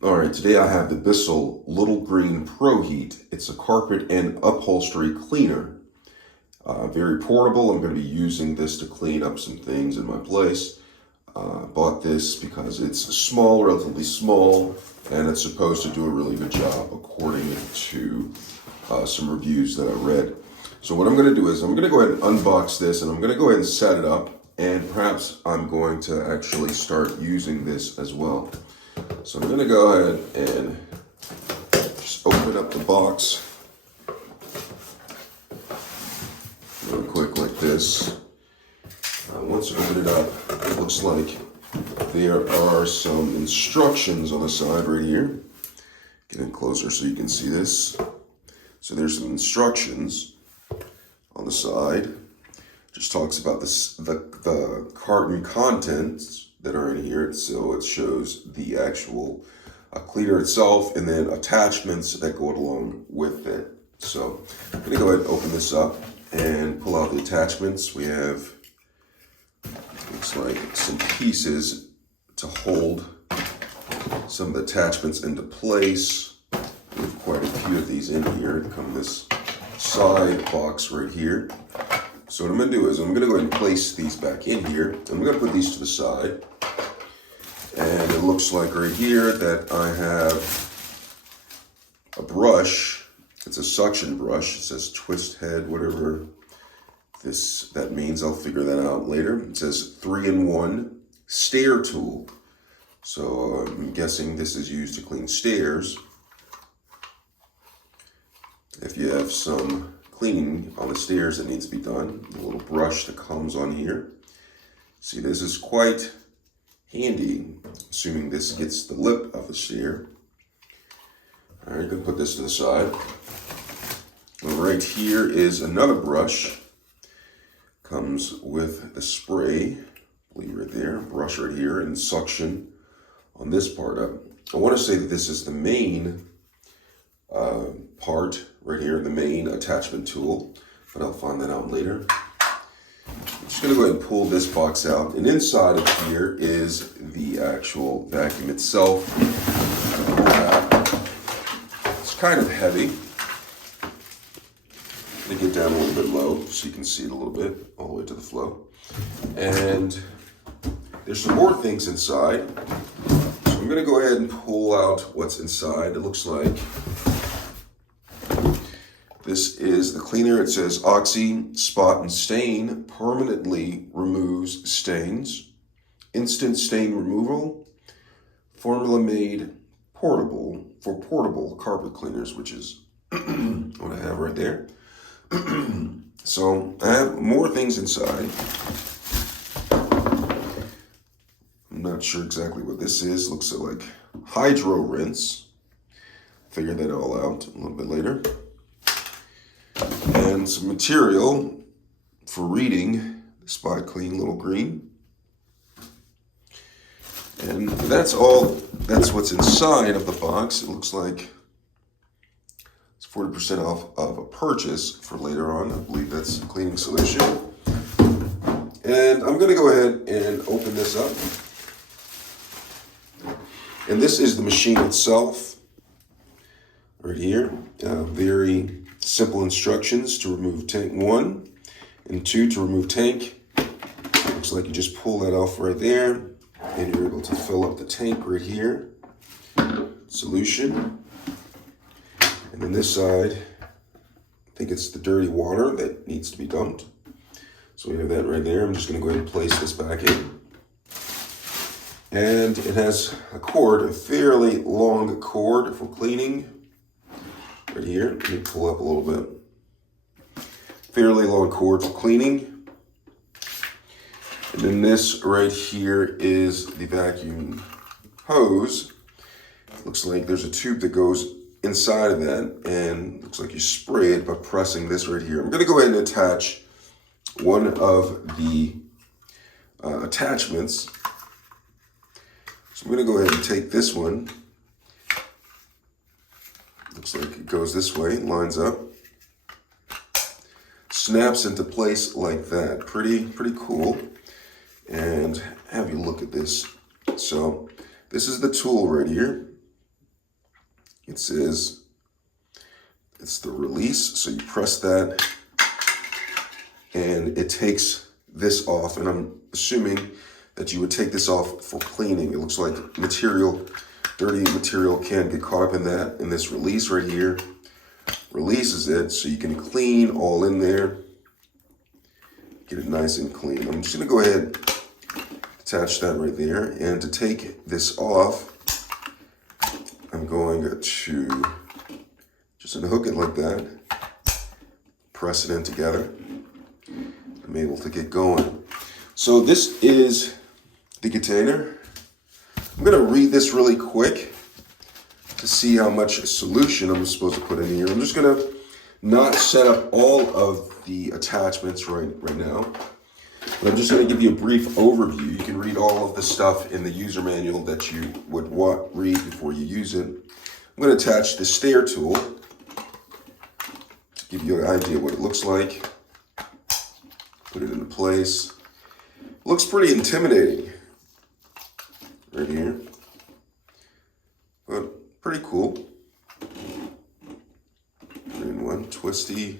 All right, today I have the Bissell Little Green ProHeat. It's a carpet and upholstery cleaner. Very portable. I'm going to be using this to clean up some things in my place. Bought this because it's small, relatively small, and it's supposed to do a really good job according to some reviews that I read. So what I'm going to do is I'm going to go ahead and unbox this, and I'm going to go ahead and set it up, and perhaps I'm going to actually start using this as well. So I'm going to go ahead and just open up the box real quick like this. Once you open it up, it looks like there are some instructions on the side right here. Get in closer so you can see this. So there's some instructions on the side. Just talks about this, the carton contents that are in here. So it shows the actual cleaner itself and then attachments that go along with it. So I'm going to go ahead and open this up and pull out the attachments. We have, looks like, some pieces to hold some of the attachments into place. We have quite a few of these in here. They come in this side box right here. So what I'm going to do is I'm going to go ahead and place these back in here. I'm going to put these to the side. And it looks like right here that I have a brush. It's a suction brush. It says twist head, whatever that means. I'll figure that out later. It says 3-in-1 Stair Tool. So I'm guessing this is used to clean stairs. If you have some cleaning on the stairs that needs to be done, the little brush that comes on here. See, this is quite handy, assuming this gets the lip of the stair. All right, going to put this to the side. And right here is another brush. Comes with the spray, I believe right there, brush right here, and suction on this part up. I want to say that this is the main part right here, the main attachment tool, but I'll find that out later. I'm just going to go ahead and pull this box out, and inside of here is the actual vacuum itself. It's kind of heavy. I'm going to get down a little bit low so you can see it a little bit, all the way to the flow. And there's some more things inside. So I'm going to go ahead and pull out what's inside. It looks like this is the cleaner. It says Oxy Spot and Stain permanently removes stains. Instant stain removal. Formula made portable for portable carpet cleaners, which is what I have right there. So I have more things inside. I'm not sure exactly what this is. Looks like hydro rinse. Figure that all out a little bit later. And some material for reading the Spot Clean Little Green. And that's all, that's what's inside of the box. It looks like it's 40% off of a purchase for later on. I believe that's a cleaning solution. And I'm going to go ahead and open this up. And this is the machine itself right here. Very simple instructions to remove tank 1 and 2 to remove tank. Looks like you just pull that off right there and you're able to fill up the tank right here. Solution. And then this side, I think it's the dirty water that needs to be dumped. So we have that right there. I'm just going to go ahead and place this back in. And it has a cord, a fairly long cord for cleaning. Right here, let me pull up a little bit. Fairly long cord for cleaning. And then this right here is the vacuum hose. Looks like there's a tube that goes inside of that, and looks like you spray it by pressing this right here. I'm going to go ahead and attach one of the attachments. So I'm going to go ahead and take this one. Looks like it goes this way, lines up, snaps into place like that. Pretty cool. And have you look at this. So this is the tool right here. it says it's the release. So you press that and it takes this off. And I'm assuming that you would take this off for cleaning. It looks like material, dirty material can get caught up in that. And this release right here releases it so you can clean all in there. Get it nice and clean. I'm just gonna go ahead, attach that right there. And to take this off, I'm going to just unhook it like that, press it in together. I'm able to get going. So this is the container. I'm gonna read this really quick to see how much solution I'm supposed to put in here. I'm just gonna not set up all of the attachments right now, but I'm just gonna give you a brief overview. You can read all of the stuff in the user manual that you would read before you use it. I'm gonna attach the Stair Tool to give you an idea of what it looks like. Put it into place. Looks pretty intimidating right here, but pretty cool. 3-in-1, twisty.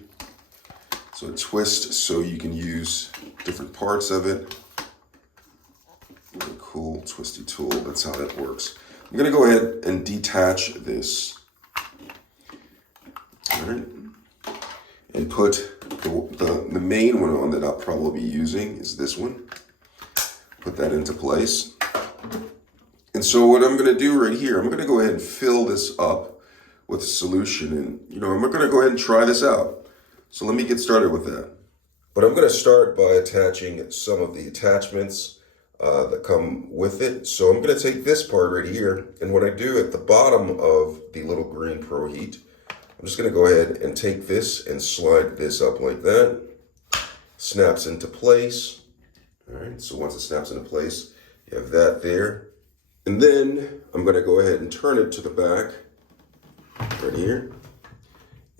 So it twists so you can use different parts of it. Really cool twisty tool, that's how that works. I'm gonna go ahead and detach this. All right. And put the main one on that I'll probably be using is this one. Put that into place. And so what I'm gonna do right here, I'm gonna go ahead and fill this up with a solution, and I'm gonna go ahead and try this out. So let me get started with that. But I'm gonna start by attaching some of the attachments that come with it. So I'm gonna take this part right here, and what I do at the bottom of the Little Green ProHeat, I'm just gonna go ahead and take this and slide this up like that. Snaps into place. All right, so once it snaps into place, you have that there. And then I'm gonna go ahead and turn it to the back, right here.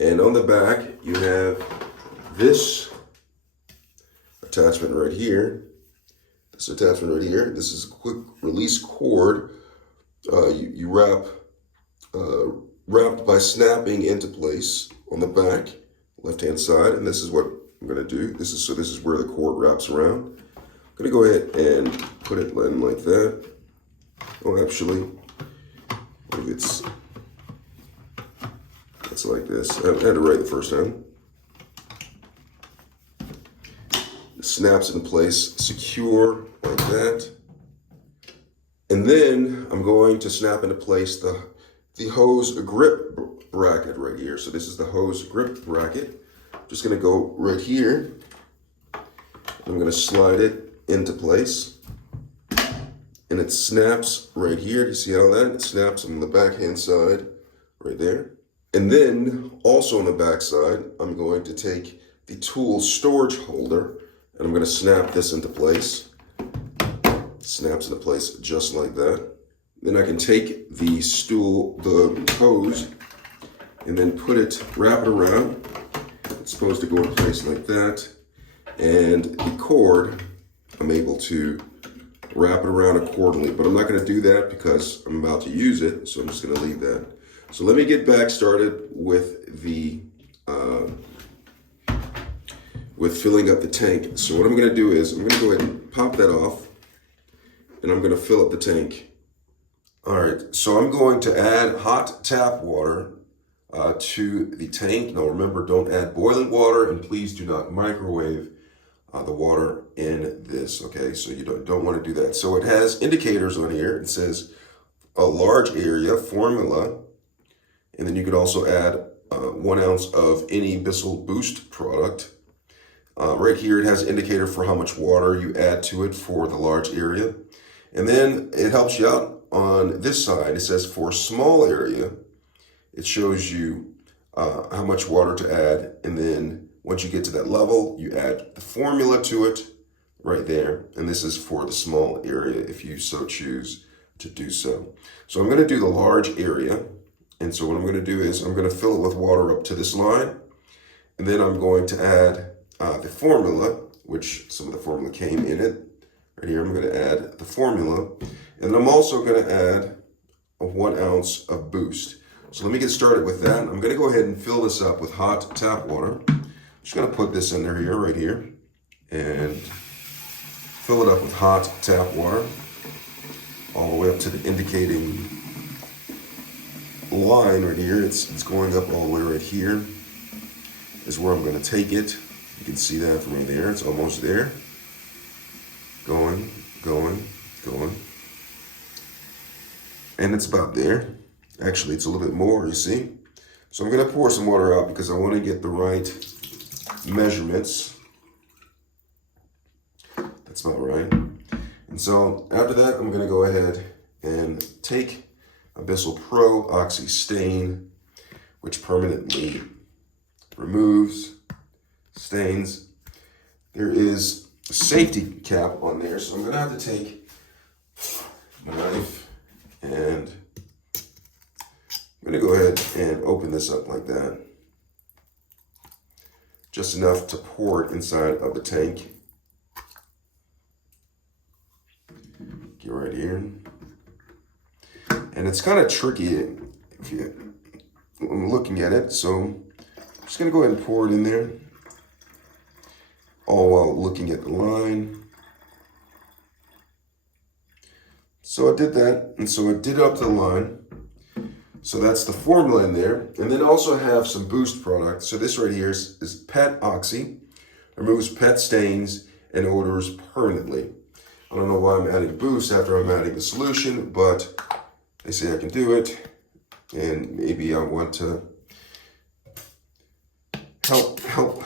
And on the back, you have this attachment right here. This attachment right here. This is a quick release cord. You wrapped by snapping into place on the back, left-hand side. And this is what I'm gonna do. This is where the cord wraps around. I'm gonna go ahead and put it in like that. Oh, actually, maybe it's like this. I had to write the first time. It snaps in place, secure like that. And then I'm going to snap into place the hose grip bracket right here. So this is the hose grip bracket. I'm just gonna go right here. I'm gonna slide it into place. And it snaps right here. Do you see how that? It snaps on the backhand side right there. And then also on the back side, I'm going to take the tool storage holder and I'm going to snap this into place. It snaps into place just like that. Then I can take the hose, and then wrap it around. It's supposed to go in place like that. And the cord, I'm able to wrap it around accordingly, but I'm not going to do that because I'm about to use it, so I'm just going to leave that. So let me get back started with filling up the tank. So what I'm going to do is I'm going to go ahead and pop that off, and I'm going to fill up the tank. All right, so I'm going to add hot tap water to the tank. Now remember, don't add boiling water, and please do not microwave the water in this, okay? So you don't want to do that. So it has indicators on here. It says a large area, formula, and then you could also add 1 ounce of any Bissell Boost product. Right here, it has an indicator for how much water you add to it for the large area. And then it helps you out on this side. It says for small area, it shows you how much water to add. And then once you get to that level, you add the formula to it right there. And this is for the small area if you so choose to do so. So I'm going to do the large area. And so what I'm going to do is I'm going to fill it with water up to this line. And then I'm going to add the formula, which some of the formula came in it. Right here, I'm going to add the formula. And I'm also going to add a 1 ounce of Boost. So let me get started with that. I'm going to go ahead and fill this up with hot tap water. I'm just going to put this in there here, right here, and fill it up with hot tap water all the way up to the indicating line right here. It's going up all the way right here is where I'm going to take it. You can see that from right there. It's almost there. Going, going, going. And it's about there. Actually, it's a little bit more, you see. So I'm going to pour some water out because I want to get the right measurements. That's about right. And so after that, I'm going to go ahead and take a Bissell Pro Oxy stain, which permanently removes stains. There is a safety cap on there, so I'm going to have to take my knife and I'm going to go ahead and open this up like that. Just enough to pour it inside of the tank. Get right here. And it's kind of tricky if I'm looking at it, so I'm just going to go ahead and pour it in there, all while looking at the line. So I did that, and so I did up the line. So that's the formula in there. And then also have some Boost products. So this right here is Pet Oxy. Removes pet stains and odors permanently. I don't know why I'm adding Boost after I'm adding the solution, but they say I can do it. And maybe I want to help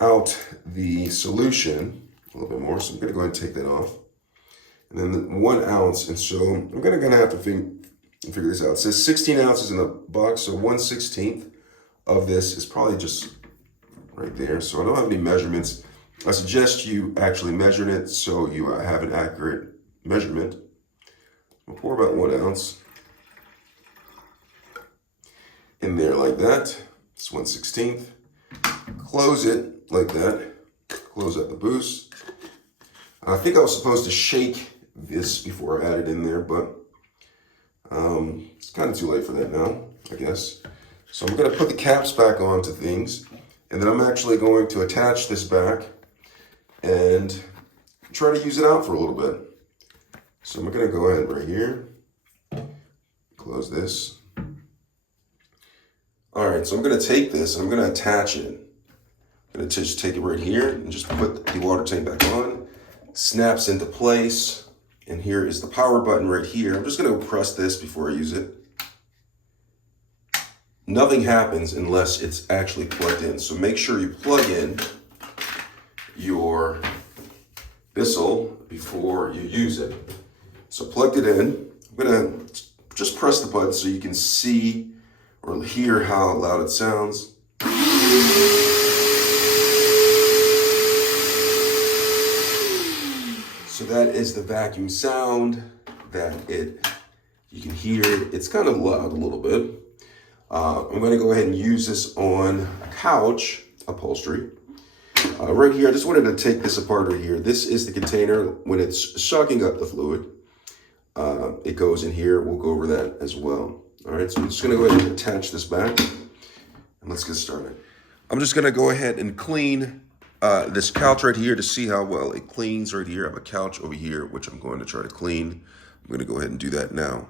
out the solution a little bit more. So I'm going to go ahead and take that off. And then 1 ounce. And so I'm going to have to figure this out. It says 16 ounces in the box, so 1/16 of this is probably just right there. So I don't have any measurements. I suggest you actually measure it so you have an accurate measurement. I'll pour about 1 ounce in there like that. It's 1/16. Close it like that. Close out the Boost. I think I was supposed to shake this before I add it in there, but it's kind of too late for that now, I guess. So I'm going to put the caps back onto things, and then I'm actually going to attach this back and try to use it out for a little bit. So I'm going to go ahead right here, close this. All right, so I'm going to take this and I'm going to attach it. I'm going to just take it right here and just put the water tank back on. Snaps into place. And here is the power button right here. I'm just going to press this before I use it. Nothing happens unless it's actually plugged in. So make sure you plug in your Bissell before you use it. So plugged it in. I'm going to just press the button so you can see or hear how loud it sounds. So that is the vacuum sound that you can hear. It's kind of loud a little bit. I'm going to go ahead and use this on a couch, upholstery. Right here, I just wanted to take this apart right here. This is the container when it's sucking up the fluid. It goes in here. We'll go over that as well. All right, so I'm just going to go ahead and attach this back and let's get started. I'm just going to go ahead and clean this couch right here to see how well it cleans right here. I have a couch over here, which I'm going to try to clean. I'm going to go ahead and do that now.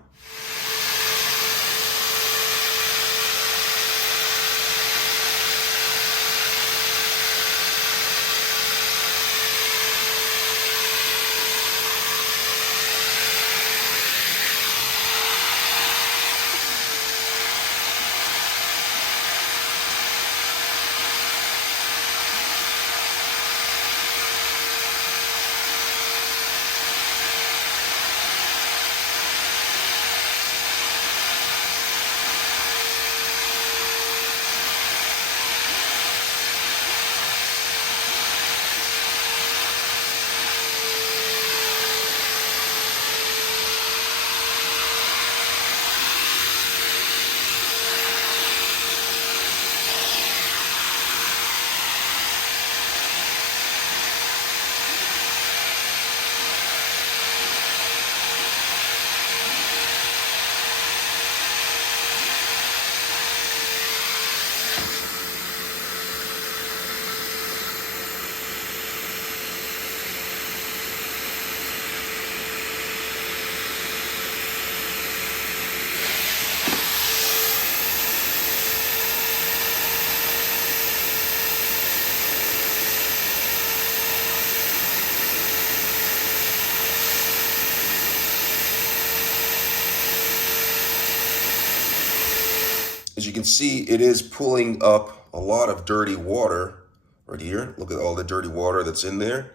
as you can see, it is pulling up a lot of dirty water right here. Look at all the dirty water that's in there.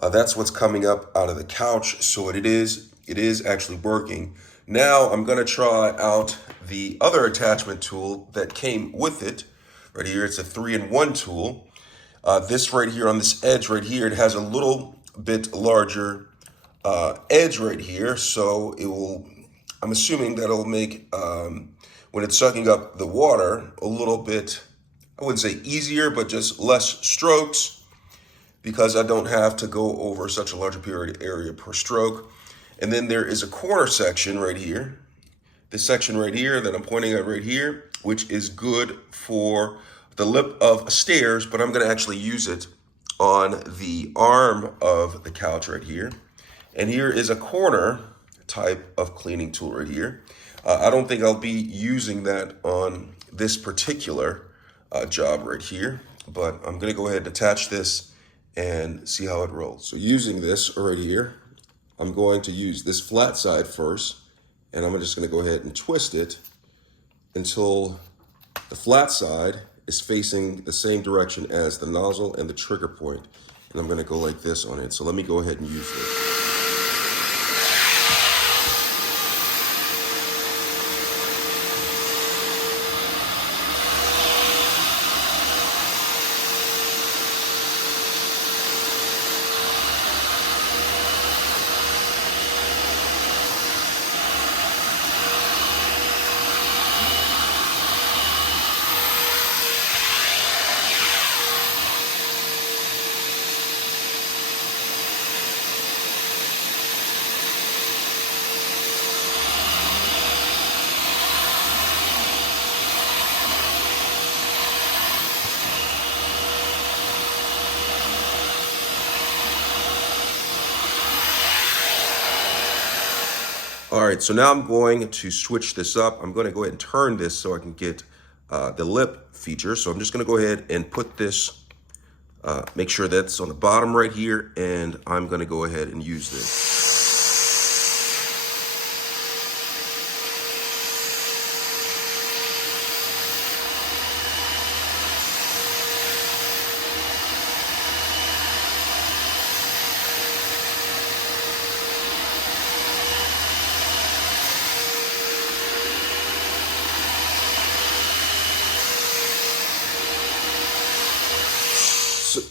That's what's coming up out of the couch. So it is actually working. Now I'm gonna try out the other attachment tool that came with it. Right here, it's a 3-in-1 tool. This right here on this edge right here, it has a little bit larger edge right here. So it will, I'm assuming that'll make, when it's sucking up the water, a little bit, I wouldn't say easier, but just less strokes, because I don't have to go over such a larger area per stroke. And then there is a corner section right here, this section right here that I'm pointing at right here, which is good for the lip of stairs, but I'm gonna actually use it on the arm of the couch right here. And here is a corner type of cleaning tool right here. I don't think I'll be using that on this particular job right here, but I'm gonna go ahead and attach this and see how it rolls. So using this right here, I'm going to use this flat side first, and I'm just gonna go ahead and twist it until the flat side is facing the same direction as the nozzle and the trigger point. And I'm gonna go like this on it. So let me go ahead and use this. All right, so now I'm going to switch this up. I'm going to go ahead and turn this so I can get the lip feature. So I'm just going to go ahead and put this, make sure that's on the bottom right here, and I'm going to go ahead and use this.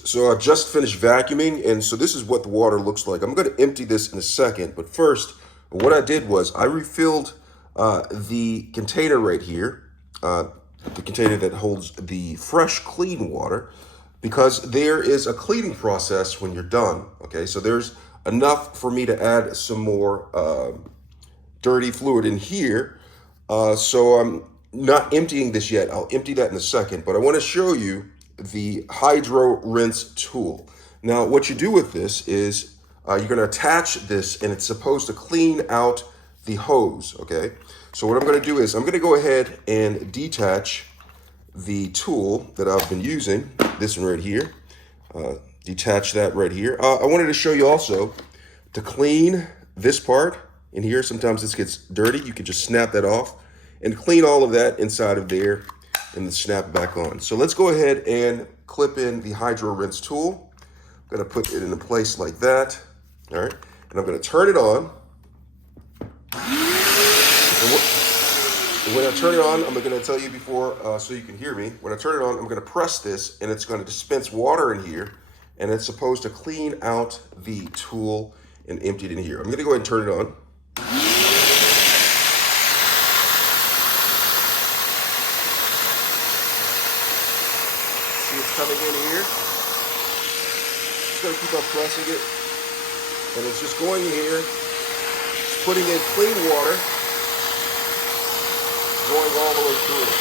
So I just finished vacuuming, and so this is what the water looks like. I'm going to empty this in a second, but first, what I did was I refilled the container right here, the container that holds the fresh, clean water, because there is a cleaning process when you're done, okay? So there's enough for me to add some more dirty fluid in here, so I'm not emptying this yet. I'll empty that in a second, but I want to show you the hydro rinse tool. Now, what you do with this is you're going to attach this, and it's supposed to clean out the hose, okay? So what I'm going to do is I'm going to go ahead and detach the tool that I've been using, this one right here. Detach that right here. I wanted to show you also to clean this part in here. Sometimes this gets dirty. You can just snap that off and clean all of that inside of there, and then snap it back on. So let's go ahead and clip in the hydro rinse tool. I'm gonna put it in a place like that, all right? And I'm gonna turn it on. And when I turn it on, I'm gonna tell you before so you can hear me. When I turn it on, I'm gonna press this, and it's gonna dispense water in here, and it's supposed to clean out the tool and empty it in here. I'm gonna go ahead and turn it on. It's coming in here. Just gonna keep on pressing it, and it's just going in here, just putting in clean water, going all the way through it.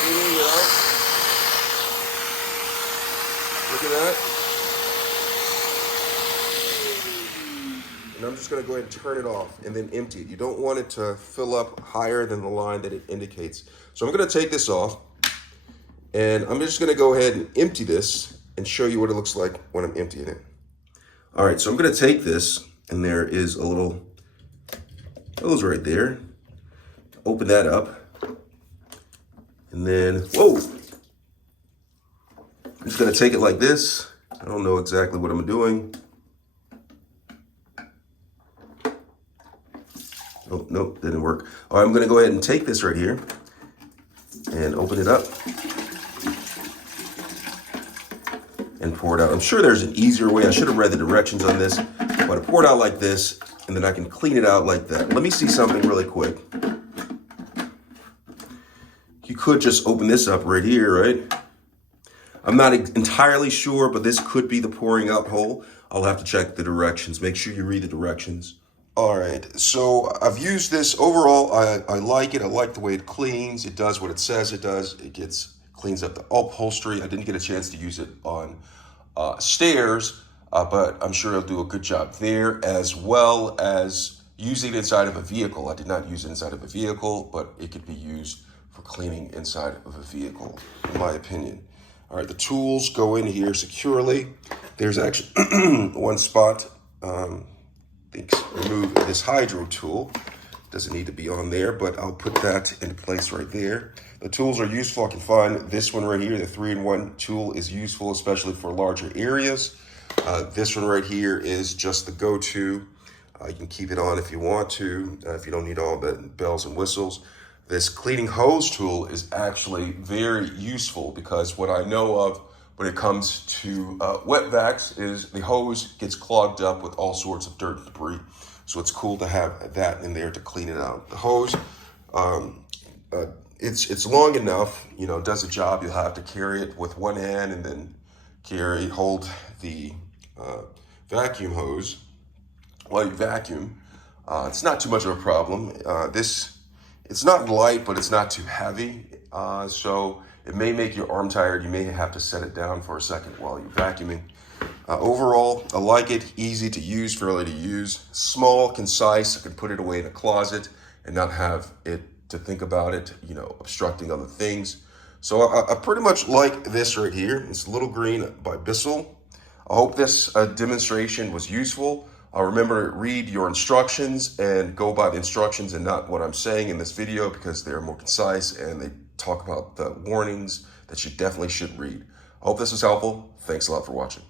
Cleaning it out. Look at that. And I'm just gonna go ahead and turn it off and then empty it. You don't want it to fill up higher than the line that it indicates. So I'm gonna take this off, and I'm just gonna go ahead and empty this and show you what it looks like when I'm emptying it. All right, so I'm gonna take this, and there is a little hose right there. open that up. And then, whoa, I'm just gonna take it like this. I don't know exactly what I'm doing. Oh, nope, didn't work. All right, I'm gonna go ahead and take this right here and open it up and pour it out. I'm sure there's an easier way. I should have read the directions on this, but I pour it out like this, and then I can clean it out like that. Let me see something really quick. You could just open this up right here, right? I'm not entirely sure, but this could be the pouring out hole. I'll have to check the directions. Make sure you read the directions. All right, so I've used this. Overall, I like it. I like the way it cleans. It does what it says it does. It cleans up the upholstery. I didn't get a chance to use it on stairs, but I'm sure it'll do a good job there, as well as using it inside of a vehicle. I did not use it inside of a vehicle, but it could be used for cleaning inside of a vehicle, in my opinion. All right, the tools go in here securely. There's actually one spot. Remove this hydro tool. Doesn't need to be on there, but I'll put that in place right there. The tools are useful. I can find this one right here. The 3-in-1 tool is useful, especially for larger areas. This one right here is just the go-to. You can keep it on if you want to, if you don't need all the bells and whistles. This cleaning hose tool is actually very useful because what I know of when it comes to wet vacs is the hose gets clogged up with all sorts of dirt and debris. So it's cool to have that in there to clean it out. The hose, it's long enough, you know, does a job. You'll have to carry it with one hand and then hold the vacuum hose while you vacuum. It's not too much of a problem. It's not light, but it's not too heavy. So it may make your arm tired. You may have to set it down for a second while you're vacuuming. Overall, I like it. Easy to use, fairly to use. Small, concise. I can put it away in a closet and not have it to think about it, you know, obstructing other things. So I pretty much like this right here. It's Little Green by Bissell. I hope this demonstration was useful. Remember to read your instructions and go by the instructions and not what I'm saying in this video, because they're more concise and they talk about the warnings that you definitely should read. I hope this was helpful. Thanks a lot for watching.